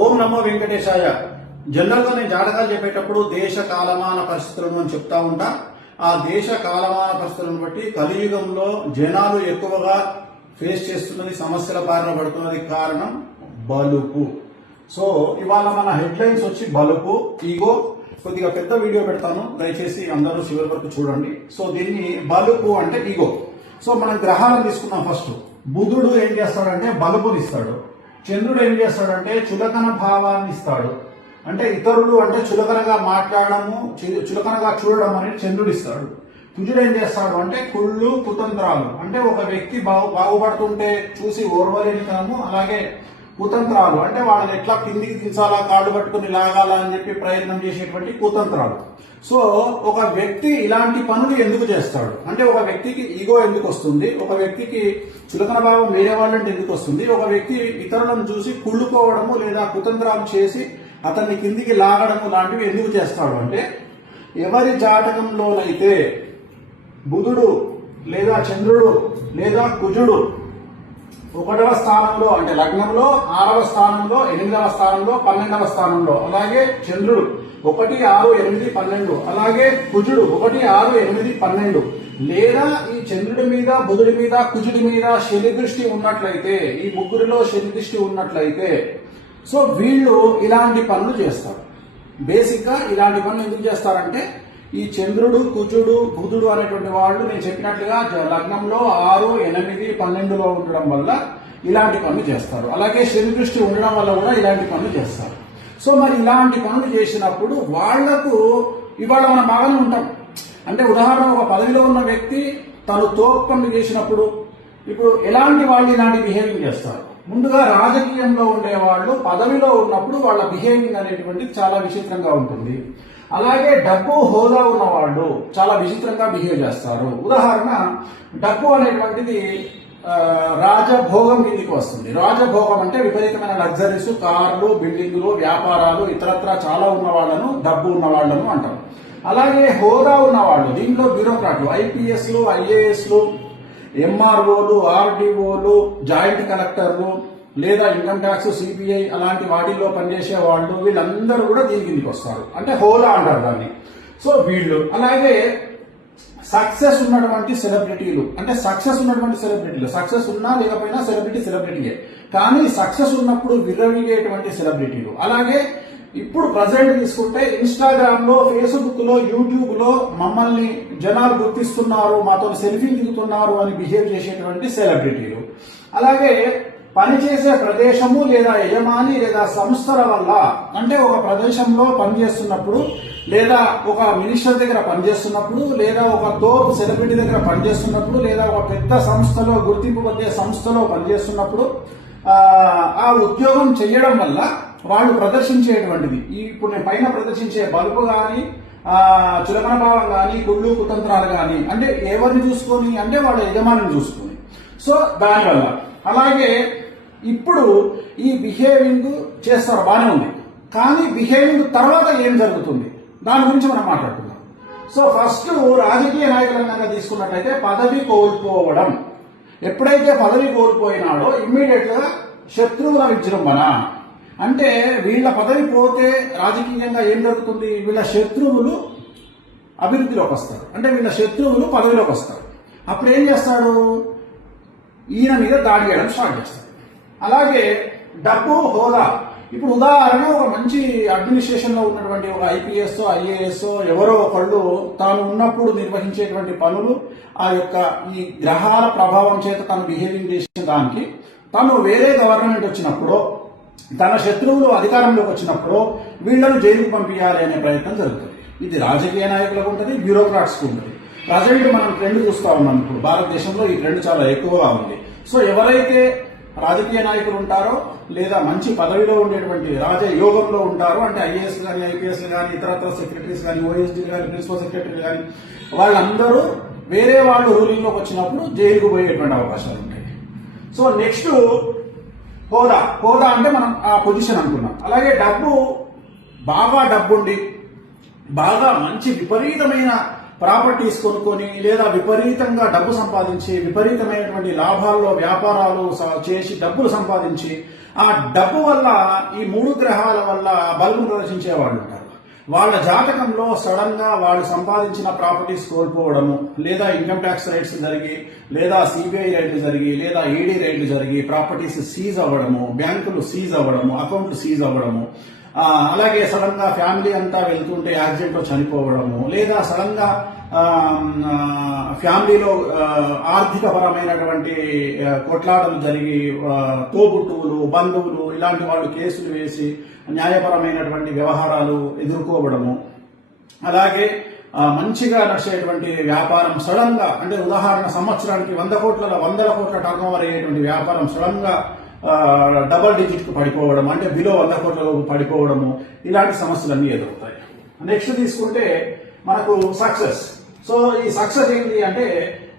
ఓం నమో వెంకటేశాయ. జనరల్గా నేను జాతకాలు చెప్పేటప్పుడు దేశ కాలమాన పరిస్థితులను అని చెప్తా ఉంటా. ఆ దేశ కాలమాన పరిస్థితులను బట్టి కలియుగంలో జనాలు ఎక్కువగా ఫేస్ చేస్తున్నది, సమస్యల బారిన పడుతున్నది కారణం బలుపు. సో ఇవాళ మన హెడ్లైన్స్ వచ్చి బలుపు, ఈగో. కొద్దిగా పెద్ద వీడియో పెడతాను, దయచేసి అందరూ చివరి వరకు చూడండి. సో దీన్ని బలుపు అంటే ఈగో. సో మనం గ్రహాలను తీసుకున్నాం. ఫస్ట్ బుధుడు ఏం చేస్తాడంటే బలుపుని ఇస్తాడు. చంద్రుడు ఏం చేస్తాడంటే చులకన భావాన్ని ఇస్తాడు. అంటే ఇతరులు అంటే చులకనగా మాట్లాడము, చులకనగా చూడడం అనేది చంద్రుడు ఇస్తాడు. కుజుడు ఏం చేస్తాడు అంటే కుళ్ళు, కుతంత్రాలు. అంటే ఒక వ్యక్తి బాగుపడుతుంటే చూసి ఓర్వలేనితనము, అలాగే కుతంత్రాలు అంటే వాళ్ళని ఎట్లా కిందికి దించాలా, కాళ్ళు పట్టుకుని లాగాలా అని చెప్పి ప్రయత్నం చేసేటువంటి కుతంత్రాలు. సో ఒక వ్యక్తి ఇలాంటి పనులు ఎందుకు చేస్తాడు అంటే, ఒక వ్యక్తికి ఈగో ఎందుకు వస్తుంది, ఒక వ్యక్తికి చులకన భావం వేరే వాళ్ళంటే ఎందుకు వస్తుంది, ఒక వ్యక్తి ఇతరులను చూసి కుళ్ళుకోవడము లేదా కుతంత్రాలు చేసి అతన్ని కిందికి లాగడము లాంటివి ఎందుకు చేస్తాడు అంటే, ఎవరి జాతకంలోనైతే బుధుడు లేదా చంద్రుడు లేదా కుజుడు 1వ స్థానంలో అంటే లగ్నంలో, 6వ స్థానంలో, 8వ స్థానంలో, 12వ స్థానంలో, అలాగే చంద్రుడు 1, 6, 8, 12, అలాగే కుజుడు 1, 6, 8, 12, లేదా ఈ చంద్రుడి మీద, బుధుడి మీద, కుజుడి మీద శని దృష్టి ఉన్నట్లయితే, ఈ ముగ్గురిలో శని దృష్టి ఉన్నట్లయితే, సో వీళ్ళు ఇలాంటి పనులు చేస్తారు. బేసిక్ గా ఇలాంటి పనులు ఎందుకు చేస్తారంటే, ఈ చంద్రుడు, కుజుడు, బుధుడు అనేటువంటి వాళ్ళు నేను చెప్పినట్లుగా లగ్నంలో 6, 8, 12లో ఉండడం వల్ల ఇలాంటి పనులు చేస్తారు. అలాగే శని దృష్టి ఉండడం వల్ల కూడా ఇలాంటి పనులు చేస్తారు. సో మరి ఇలాంటి పనులు చేసినప్పుడు వాళ్లకు ఇవాళ మనం బాగానే ఉంటాం. అంటే ఉదాహరణ, ఒక పదవిలో ఉన్న వ్యక్తి తను తోపు పనులు చేసినప్పుడు ఇప్పుడు ఎలాంటి వాళ్ళు ఇలాంటి బిహేవింగ్ చేస్తారు. ముందుగా రాజకీయంలో ఉండే వాళ్ళు పదవిలో ఉన్నప్పుడు వాళ్ళ బిహేవింగ్ అనేటువంటిది చాలా విచిత్రంగా ఉంటుంది. అలాగే డబ్బు, హోదా ఉన్న వాళ్ళు చాలా విచిత్రంగా బిహేవ్ చేస్తారు. ఉదాహరణ, డబ్బు అనేటువంటిది రాజభోగం కిందికి వస్తుంది. రాజభోగం అంటే విపరీతమైన లగ్జరీస్, కార్లు, బిల్డింగులు, వ్యాపారాలు, ఇతరత్రా చాలా ఉన్న వాళ్ళను డబ్బు ఉన్న వాళ్ళను అంటాం. అలాగే హోదా ఉన్న వాళ్ళు, దీంట్లో బ్యూరోక్రాట్లు, ఐపీఎస్లు, ఐఏఎస్లు, ఎంఆర్ఓలు, ఆర్డీఓలు, జాయింట్ కలెక్టర్లు, లేదా ఇన్కమ్ ట్యాక్స్, సిబిఐ అలాంటి వాటిల్లో పనిచేసే వాళ్ళు, వీళ్ళందరూ కూడా దీని కిందకి వస్తారు. అంటే హోదా అంటారు దాన్ని. సో వీళ్ళు. అలాగే సక్సెస్ ఉన్నటువంటి సెలబ్రిటీలు, అంటే సక్సెస్ ఉన్నటువంటి సెలబ్రిటీలు, సక్సెస్ ఉన్నా లేకపోయినా సెలబ్రిటీయే, కానీ సక్సెస్ ఉన్నప్పుడు విర్రవీగేటువంటి సెలబ్రిటీలు. అలాగే ఇప్పుడు ప్రజెంట్ తీసుకుంటే ఇన్స్టాగ్రామ్ లో, ఫేస్బుక్ లో, యూట్యూబ్ లో మమ్మల్ని జనాలు గుర్తిస్తున్నారు, మాతో సెల్ఫీ దిగుతున్నారు అని బిహేవ్ చేసేటువంటి సెలబ్రిటీలు. అలాగే పనిచేసే ప్రదేశము లేదా యజమాని లేదా సంస్థల వల్ల, అంటే ఒక ప్రదేశంలో పనిచేస్తున్నప్పుడు, లేదా ఒక మినిస్టర్ దగ్గర పనిచేస్తున్నప్పుడు, లేదా ఒక తోపు సెలబ్రిటీ దగ్గర పనిచేస్తున్నప్పుడు, లేదా ఒక పెద్ద సంస్థలో, గుర్తింపు పొందే సంస్థలో పనిచేస్తున్నప్పుడు ఆ ఉద్యోగం చేయడం వల్ల వాళ్ళు ప్రదర్శించేటువంటిది, ఇప్పుడు నేను పైన ప్రదర్శించే బలుపు గాని, చులకన భావం గాని, కుళ్ళు, కుతంత్రాలు గాని, అంటే ఎవరిని చూసుకొని అంటే వాళ్ళ యజమానిని చూసుకొని. సో దానివల్ల. అలాగే ఇప్పుడు ఈ బిహేవింగ్ చేస్తారు, బాగానే ఉంది, కానీ బిహేవింగ్ తర్వాత ఏం జరుగుతుంది దాని గురించి మనం మాట్లాడుకుందాం. సో ఫస్ట్ రాజకీయ నాయకులంగా తీసుకున్నట్లయితే పదవి కోల్పోవడం. ఎప్పుడైతే పదవి కోల్పోయినాడో ఇమ్మీడియట్ గా శత్రువుల విజృంభణ. అంటే వీళ్ళ పదవి పోతే రాజకీయంగా ఏం జరుగుతుంది, వీళ్ళ శత్రువులు అభివృద్ధిలోకి వస్తారు, అంటే వీళ్ళ శత్రువులు పదవిలోకి వస్తారు. అప్పుడు ఏం చేస్తాడు, ఈయన మీద దాడి చేయడం స్టార్ట్ చేస్తారు. అలాగే డబ్బు, హోదా. ఇప్పుడు ఉదాహరణ, ఒక మంచి అడ్మినిస్ట్రేషన్ లో ఉన్నటువంటి ఒక ఐపీఎస్, ఐఏఎస్ ఎవరో ఒకళ్ళు తాను ఉన్నప్పుడు నిర్వహించేటువంటి పనులు, ఆ యొక్క ఈ గ్రహాల ప్రభావం చేత తను బిహేవింగ్ చేసిన దానికి తను వేరే గవర్నమెంట్ వచ్చినప్పుడు, తన శత్రువులు అధికారంలోకి వచ్చినప్పుడు వీళ్లను జైలుకు పంపించాలి అనే ప్రయత్నం జరుగుతుంది. ఇది రాజకీయ నాయకులకు ఉంటుంది, బ్యూరోక్రాట్స్కి ఉంటుంది. ప్రజెంట్ మనం ట్రెండ్ చూస్తా ఉన్నాం. ఇప్పుడు భారతదేశంలో ఈ ట్రెండ్ చాలా ఎక్కువగా ఉంది. సో ఎవరైతే రాజకీయ నాయకులు ఉంటారో, లేదా మంచి పదవిలో ఉండేటువంటి రాజయోగంలో ఉంటారో, అంటే ఐఏఎస్ కానీ, ఐపీఎస్ కానీ, ఇతరత్ర సెక్రటరీస్ కానీ, ఓఎస్డీ కానీ, ప్రిన్సిపల్ సెక్రటరీ కానీ, వాళ్ళందరూ వేరే వాళ్ళు రూలింగ్ లోకి వచ్చినప్పుడు జైలుకు పోయేటువంటి అవకాశాలు ఉంటాయి. సో నెక్స్ట్ హోదా. హోదా అంటే మనం ఆ పొజిషన్ అనుకున్నాం. అలాగే డబ్బు, బాగా డబ్బుండి, బాగా మంచి విపరీతమైన ప్రాపర్టీస్ కొనుక్కొని, లేదా విపరీతంగా డబ్బు సంపాదించి, విపరీతమైనటువంటి లాభాల్లో వ్యాపారాలు చేసి డబ్బులు సంపాదించి, ఆ డబ్బు వల్ల ఈ 3 గ్రహాల వల్ల బలుగును ప్రదర్శించే వాళ్ళు ఉంటారు. వాళ్ళ జాతకంలో సడన్ గా వాళ్ళు సంపాదించిన ప్రాపర్టీస్ కోల్పోవడము, లేదా ఇన్కమ్ ట్యాక్స్ రైట్స్ జరిగి, లేదా సిబిఐ రైట్లు జరిగి, లేదా ఈడీ రైట్లు జరిగి ప్రాపర్టీస్ సీజ్ అవ్వడము, బ్యాంకులు సీజ్ అవ్వడము, అకౌంట్లు సీజ్ అవ్వడము, అలాగే సడన్ గా ఫ్యామిలీ అంతా వెళ్తుంటే యాక్సిడెంట్ లో చనిపోవడము, లేదా సడన్ గా ఫ్యామిలీలో ఆర్థిక పరమైనటువంటి కొట్లాటలు జరిగి తోబుట్టువులు, బంధువులు ఇలాంటి వాళ్ళు కేసులు వేసి న్యాయపరమైనటువంటి వ్యవహారాలు ఎదుర్కోవడము, అలాగే మంచిగా నడిచేటువంటి వ్యాపారం సడన్ గా, అంటే ఉదాహరణ సంవత్సరానికి 100 కోట్ల టర్న్ ఓవర్ అయ్యేటువంటి వ్యాపారం సడన్ గా డబల్ డిజిట్ కు పడిపోవడం, అంటే బిలో 100 కోట్లలోకి పడిపోవడము, ఇలాంటి సమస్యలన్నీ ఎదురవుతాయి. నెక్స్ట్ తీసుకుంటే మనకు సక్సెస్. సో ఈ సక్సెస్ ఏంటి అంటే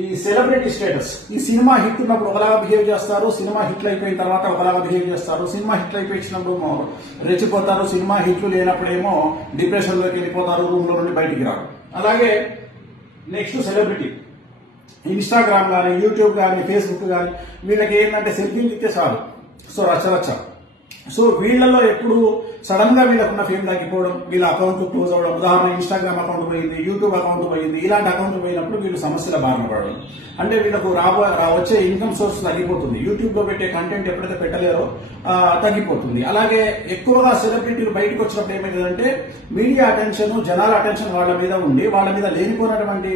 ఈ సెలబ్రిటీ స్టేటస్. ఈ సినిమా హిట్ ఉన్నప్పుడు ఒకలాగా బిహేవ్ చేస్తారు, సినిమా హిట్లు అయిపోయిన తర్వాత ఒకలాగా బిహేవ్ చేస్తారు. సినిమా హిట్లు అయిపోయినప్పుడు రెచ్చిపోతారు, సినిమా హిట్లు లేనప్పుడేమో డిప్రెషన్ లోకి వెళ్ళిపోతారు, రూమ్ లో నుండి బయటికి రారు. అలాగే నెక్స్ట్ సెలబ్రిటీ, ఇన్స్టాగ్రామ్ కానీ, యూట్యూబ్ కానీ, ఫేస్బుక్ కానీ, వీళ్ళకి ఏంటంటే సెల్ఫీలు ఇస్తే చాలు, సో రచ్చ. సో వీళ్ళలో ఎప్పుడు సడన్ గా వీళ్ళకున్న ఫేమ్ తగ్గిపోవడం, వీళ్ళ అకౌంట్ క్లోజ్ అవ్వడం, ఉదాహరణ ఇన్స్టాగ్రామ్ అకౌంట్ పోయింది, యూట్యూబ్ అకౌంట్ పోయింది, ఇలాంటి అకౌంట్ పోయినప్పుడు వీళ్ళు సమస్యల బారిన పడడం, అంటే వీళ్ళకు వచ్చే ఇన్కమ్ సోర్స్ తగ్గిపోతుంది. యూట్యూబ్ లో పెట్టే కంటెంట్ ఎప్పుడైతే పెట్టలేరో తగ్గిపోతుంది. అలాగే ఎక్కువగా సెలబ్రిటీలు బయటకు వచ్చినప్పుడు ఏమైందంటే మీడియా అటెన్షన్, జనాల అటెన్షన్ వాళ్ళ మీద ఉండి వాళ్ళ మీద లేనిపోయినటువంటి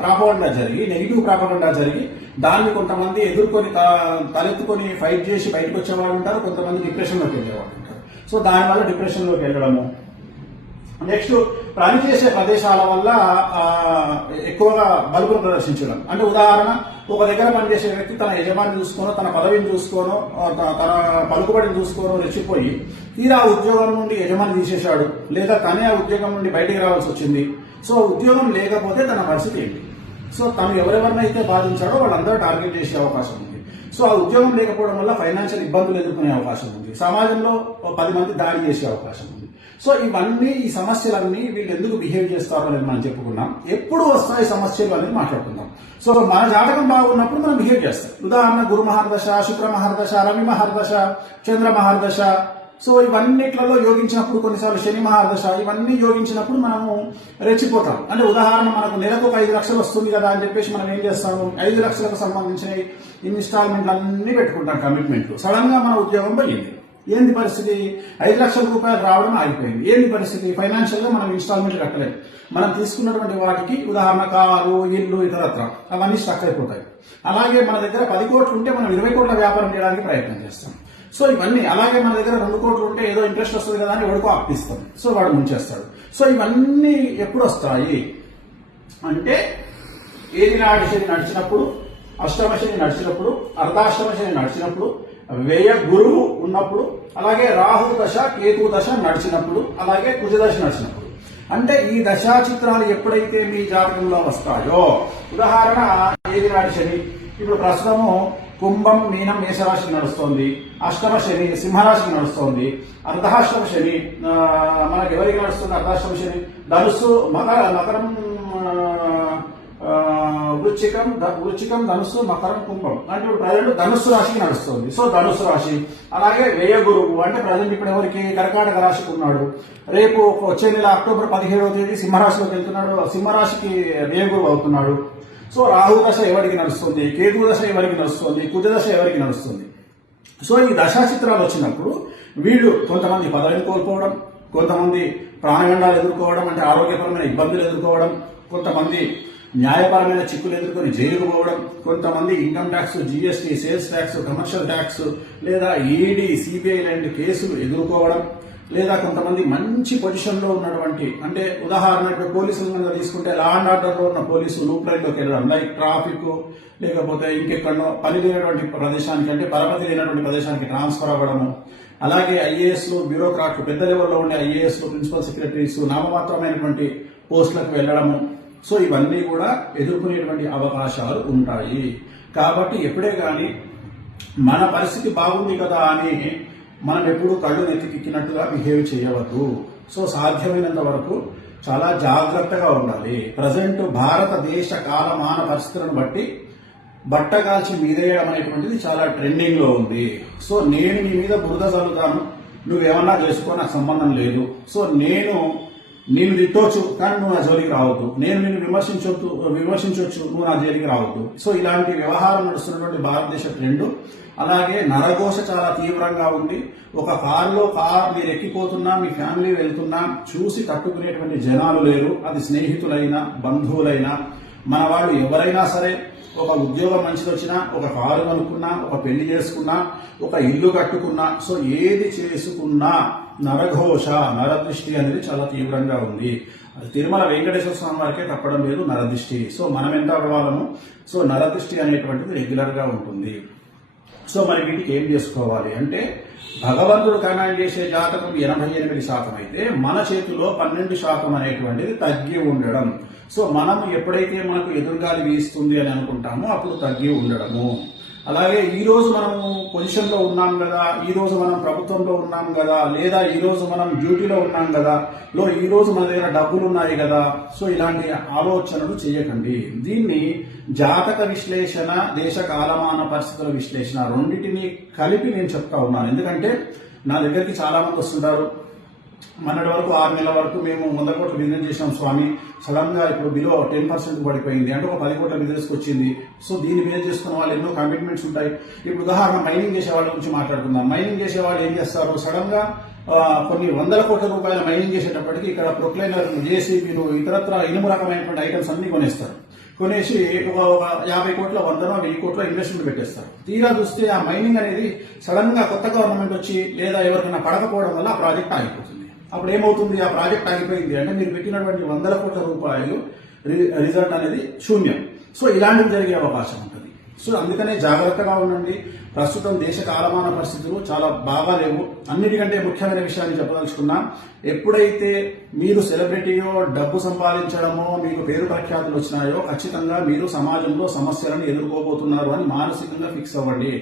ప్రాపగండా జరిగి, నెగిటివ్ ప్రాపగండా జరిగి, దాన్ని కొంతమంది ఎదుర్కొని తలెత్తుకొని ఫైట్ చేసి బయటకు వచ్చేవాళ్ళు ఉంటారు, కొంతమంది డిప్రెషన్ లోకి వెళ్ళేవాళ్ళు ఉంటారు. సో దానివల్ల డిప్రెషన్ లోకి వెళ్ళడము. నెక్స్ట్ పనిచేసే ప్రదేశాల వల్ల ఎక్కువగా బలుపును ప్రదర్శించడం, అంటే ఉదాహరణ ఒక దగ్గర పనిచేసే వ్యక్తి తన యజమాని చూసుకోనో, తన పదవిని చూసుకోనో, తన పలుకుబడిని చూసుకోనో రెచ్చిపోయి తీరా ఉద్యోగం నుండి యజమాని తీసేశాడు, లేదా తనే ఆ ఉద్యోగం నుండి బయటికి రావాల్సి వచ్చింది. సో ఉద్యోగం లేకపోతే తన పరిస్థితి ఏంటి? సో తను ఎవరెవరినైతే బాధించాడో వాళ్ళందరూ టార్గెట్ చేసే అవకాశం ఉంది. సో ఆ ఉద్యోగం లేకపోవడం వల్ల ఫైనాన్షియల్ ఇబ్బందులు ఎదుర్కొనే అవకాశం ఉంది, సమాజంలో 10 మంది దాడి చేసే అవకాశం ఉంది. సో ఇవన్నీ, ఈ సమస్యలన్నీ వీళ్ళు ఎందుకు బిహేవ్ చేస్తారో అనేది మనం చెప్పుకున్నాం. ఎప్పుడు వస్తాయి సమస్యలు అనేది మాట్లాడుకుందాం. సో మన జాతకం బాగున్నప్పుడు మనం బిహేవ్ చేస్తాం. ఉదాహరణ గురు మహర్దశ, శుక్ర మహర్దశ, రవి మహర్దశ, చంద్ర మహర్దశ, సో ఇవన్నిట్లలో యోగించినప్పుడు, కొన్నిసార్లు శని మహాదశ, ఇవన్నీ యోగించినప్పుడు మనము రెచ్చిపోతాం. అంటే ఉదాహరణ మనకు నెలకు 5 లక్షలు వస్తుంది కదా అని చెప్పేసి మనం ఏం చేస్తాము, 5 లక్షలకు సంబంధించిన ఇన్స్టాల్మెంట్లు అన్ని పెట్టుకుంటాం, కమిట్మెంట్లు. సడన్ గా మన ఉద్యోగం పోయింది. ఏంది పరిస్థితి? 5 లక్షల రూపాయలు రావడం ఆగిపోయింది. ఏంది పరిస్థితి? ఫైనాన్షియల్ గా మనం ఇన్స్టాల్మెంట్లు కట్టలేదు. మనం తీసుకున్నటువంటి వాటికి, ఉదాహరణ కారు, ఇల్లు, ఇతరత్ర అవన్నీ స్టక్ అయిపోతాయి. అలాగే మన దగ్గర 10 కోట్లు ఉంటే మనం 20 కోట్ల వ్యాపారం చేయడానికి ప్రయత్నం చేస్తాం. సో ఇవన్నీ, అలాగే మన దగ్గర 2 కోట్లు ఉంటే ఏదో ఇంట్రెస్ట్ వస్తుంది కదా అని ఎవరికో అప్పిస్తాం, సో వాడు ముంచేస్తాడు. సో ఇవన్నీ ఎప్పుడు వస్తాయి అంటే ఏది నాటి శని నడిచినప్పుడు, అష్టమ శని నడిచినప్పుడు, అర్ధాష్టమ శని నడిచినప్పుడు, వ్యయ గురువు ఉన్నప్పుడు, అలాగే రాహు దశ, కేతు దశ నడిచినప్పుడు, అలాగే కుజ దశ నడిచినప్పుడు. అంటే ఈ దశా చిత్రాలు ఎప్పుడైతే మీ జాతకంలో వస్తాయో, ఉదాహరణ ఏది నాటి శని ఇప్పుడు ప్రస్తుతము కుంభం, మీనం, మేషరాశికి నడుస్తోంది, అష్టమ శని సింహరాశికి నడుస్తోంది, అర్ధాష్టమ శని మనకి ఎవరికి నడుస్తుంది? అర్ధాష్టమ శని ధనుస్సు, మకరం, వృచ్చికం, ధనుస్సు, మకరం, కుంభం, అంటే ఇప్పుడు ప్రజెంట్ ధనుస్సు రాశికి నడుస్తుంది. సో ధనుస్సు రాశి. అలాగే వ్యయ గురువు, అంటే ప్రజెంట్ ఇప్పుడు ఎవరికి? కర్కాటక రాశికి ఉన్నాడు. రేపు వచ్చే నెల అక్టోబర్ 17వ తేదీ సింహరాశిలోకి వెళ్తున్నాడు, సింహరాశికి వ్యయ గురువు అవుతున్నాడు. సో రాహు దశ ఎవరికి నడుస్తుంది, కేతు దశ ఎవరికి నడుస్తుంది, కుజ దశ ఎవరికి నడుస్తుంది. సో ఈ దశా చిత్రాలు వచ్చినప్పుడు వీళ్ళు కొంతమంది పదవిని కోల్పోవడం, కొంతమంది ప్రాణగండాలు ఎదుర్కోవడం, అంటే ఆరోగ్యపరమైన ఇబ్బందులు ఎదుర్కోవడం, కొంతమంది న్యాయపరమైన చిక్కులు ఎదుర్కొని జైలుకు పోవడం, కొంతమంది income tax, GST, sales tax, commercial tax, లేదా ఈడీ, సిబిఐ లాంటి కేసులు ఎదుర్కోవడం, లేదా కొంతమంది మంచి పొజిషన్ లో ఉన్నటువంటి, అంటే ఉదాహరణ పోలీసులు తీసుకుంటే లా అండ్ ఆర్డర్ లో ఉన్న పోలీసులు లూప్ లైన్ లోకి వెళ్ళడం, లైక్ ట్రాఫిక్, లేకపోతే ఇంకెక్కడో పని లేనటువంటి ప్రదేశానికి, అంటే పరపతి లేనటువంటి ప్రదేశానికి ట్రాన్స్ఫర్ అవ్వడము. అలాగే ఐఏఎస్లు, బ్యూరోక్రాట్లు, పెద్ద లెవెల్లో ఉండే ఐఏఎస్లు, ప్రిన్సిపల్ సెక్రటరీస్ నామమాత్రమైనటువంటి పోస్టులకు వెళ్లడము. సో ఇవన్నీ కూడా ఎదుర్కొనేటువంటి అవకాశాలు ఉంటాయి. కాబట్టి ఎప్పుడే కానీ మన పరిస్థితి బాగుంది కదా అని మనం ఎప్పుడు కళ్ళు నెత్తికెక్కినట్టుగా బిహేవ్ చేయవద్దు. సో సాధ్యమైనంత వరకు చాలా జాగ్రత్తగా ఉండాలి. ప్రజెంట్ భారతదేశ కాలమాన పరిస్థితులను బట్టి బట్ట కాల్చి మీదేయడం అనేటువంటిది చాలా ట్రెండింగ్ లో ఉంది. సో నేను నీ మీద బురద చల్లుతాను, నువ్వేమన్నా చేసుకో, నాకు సంబంధం లేదు. సో నేను తిట్టవచ్చు కానీ నువ్వు నా జోలికి రావద్దు, నేను నిన్ను విమర్శించవచ్చు, నువ్వు నా జోలికి రావద్దు. సో ఇలాంటి వ్యవహారం నడుస్తున్నటువంటి భారతదేశ ట్రెండ్. అలాగే నరఘోష చాలా తీవ్రంగా ఉంది. ఒక కారులో మీరు ఎక్కిపోతున్నా, మీ ఫ్యామిలీ వెళ్తున్నా చూసి తట్టుకునేటువంటి జనాలు లేరు. అది స్నేహితులైనా, బంధువులైనా, మన వాళ్ళు ఎవరైనా సరే. ఒక ఉద్యోగం మంచిది వచ్చినా, ఒక కారు కొనుక్కున్నా, ఒక పెళ్లి చేసుకున్నా, ఒక ఇల్లు కట్టుకున్నా, సో ఏది చేసుకున్నా నరఘోష, నరదృష్టి అనేది చాలా తీవ్రంగా ఉంది. అది తిరుమల వెంకటేశ్వర స్వామి వారికే తప్పడం లేదు నరదృష్టి. సో మనం ఎంత అవ్వాలము, సో నరదృష్టి అనేటువంటిది రెగ్యులర్ గా ఉంటుంది. సో మరి వీటికి ఏం చేసుకోవాలి అంటే, భగవంతుడు కమాండ్ చేసే జాతకం 88% అయితే మన చేతిలో 12% అనేటువంటిది తగ్గి ఉండడం. సో మనం ఎప్పుడైతే మనకు ఎదురుగాలి వీస్తుంది అని అనుకుంటామో అప్పుడు తగ్గి ఉండడము. అలాగే ఈ రోజు మనము పొజిషన్ లో ఉన్నాం కదా, ఈ రోజు మనం ప్రభుత్వంలో ఉన్నాం కదా, లేదా ఈ రోజు మనం డ్యూటీలో ఉన్నాం కదా, ఈ రోజు మన దగ్గర డబ్బులు ఉన్నాయి కదా, సో ఇలాంటి ఆలోచనలు చేయకండి. దీన్ని జాతక విశ్లేషణ, దేశ కాలమాన పరిస్థితుల విశ్లేషణ రెండింటిని కలిపి నేను చెప్తా ఉన్నాను. ఎందుకంటే నా దగ్గరికి చాలా మంది వస్తుంటారు. మొన్నటి వరకు 6 నెలల వరకు మేము 100 కోట్ల బిజినెస్ చేసాం స్వామి, సడన్ గా ఇప్పుడు బిలో 10% పడిపోయింది అంటే ఒక 10 కోట్ల బిజినెస్ వచ్చింది. సో దీన్ని బేస్ చేసుకున్న వాళ్ళు ఎన్నో కమిట్మెంట్స్ ఉంటాయి. ఇప్పుడు ఉదాహరణ మైనింగ్ చేసే వాళ్ళ గురించి మాట్లాడుకుందాం. మైనింగ్ చేసే వాళ్ళు ఏం చేస్తారు, సడన్ గా కొన్ని 100 కోట్ల రూపాయల మైనింగ్ చేసేటప్పటికి ఇక్కడ ప్రొక్లైనర్, జేసీబీలు, ఇతరత్ర ఇనుము రకమైనటువంటి ఐటమ్స్ అన్ని కొనేస్తారు. కొనేసి ఒక 50 కోట్ల 100 కోట్ల ఇన్వెస్ట్మెంట్ పెట్టేస్తారు. తీరా చూస్తే ఆ మైనింగ్ అనేది సడన్ గా కొత్త గవర్నమెంట్ వచ్చి లేదా ఎవరికైనా పడకపోవడం వల్ల ఆ ప్రాజెక్ట్ ఆగిపోతుంది. అప్పుడు ఏమవుతుంది, ఆ ప్రాజెక్ట్ ఆగిపోయింది అంటే మీరు పెట్టినటువంటి 100 కోట్ల రూపాయలు రిజల్ట్ అనేది శూన్యం. సో ఇలాంటివి జరిగే అవకాశం ఉంటుంది. సో అందుకనే జాగ్రత్తగా ఉండండి. ప్రస్తుతం దేశ కాలమాన పరిస్థితులు చాలా బాగా లేవు. అన్నిటికంటే ముఖ్యమైన విషయాన్ని చెప్పదలుచుకున్నా, ఎప్పుడైతే మీరు సెలబ్రిటీయో, డబ్బు సంపాదించడమో, మీకు పేరు ప్రఖ్యాతులు వచ్చినాయో ఖచ్చితంగా మీరు సమాజంలో సమస్యలను ఎదుర్కోబోతున్నారు అని మానసికంగా ఫిక్స్ అవ్వండి.